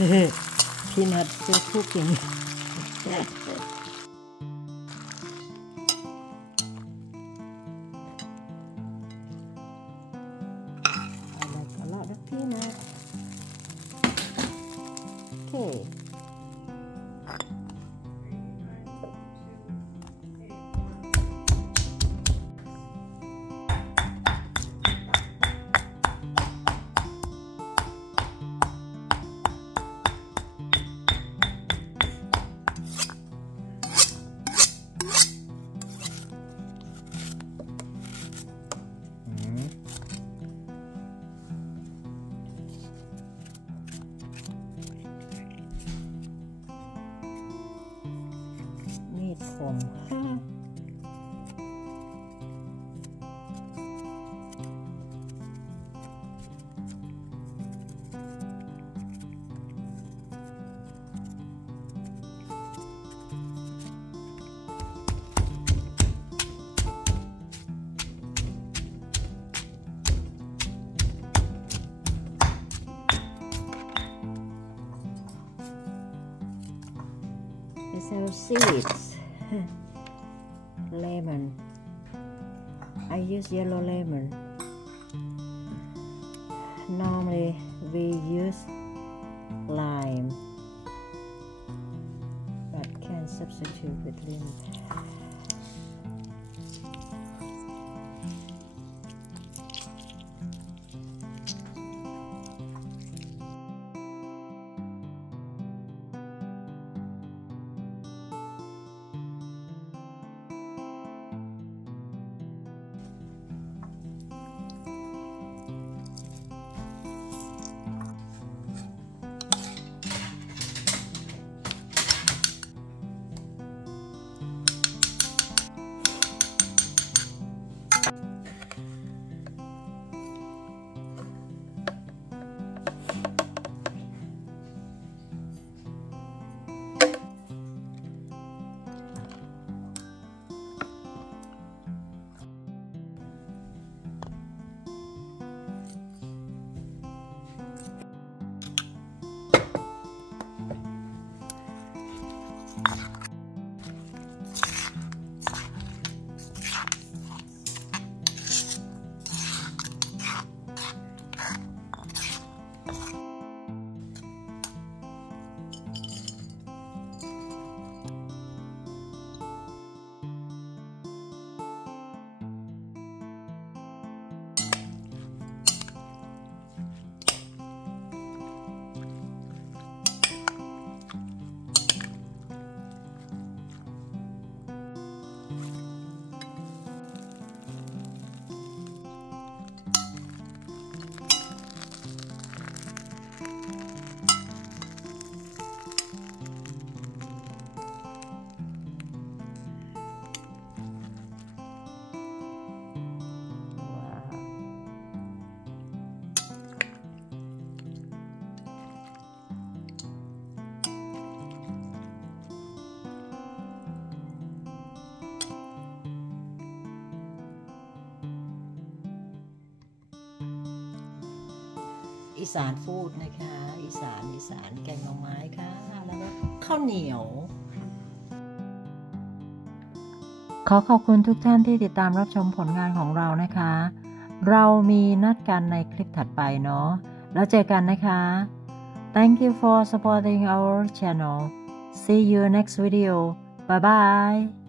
peanut still cooking. I like a lot of peanut. Okay. From these are seeds. Lemon. I use yellow lemon. Normally we use lime, but can substitute with lemon.อีสานฟู้ดนะคะอีสานแกงหน่อไม้ค่ะแล้วก็ข้าวเหนียวขอขอบคุณทุกท่านที่ติดตามรับชมผลงานของเรานะคะเรามีนัดกันในคลิปถัดไปเนาะแล้วเจอกันนะคะ Thank you for supporting our channel. See you next video. Bye bye.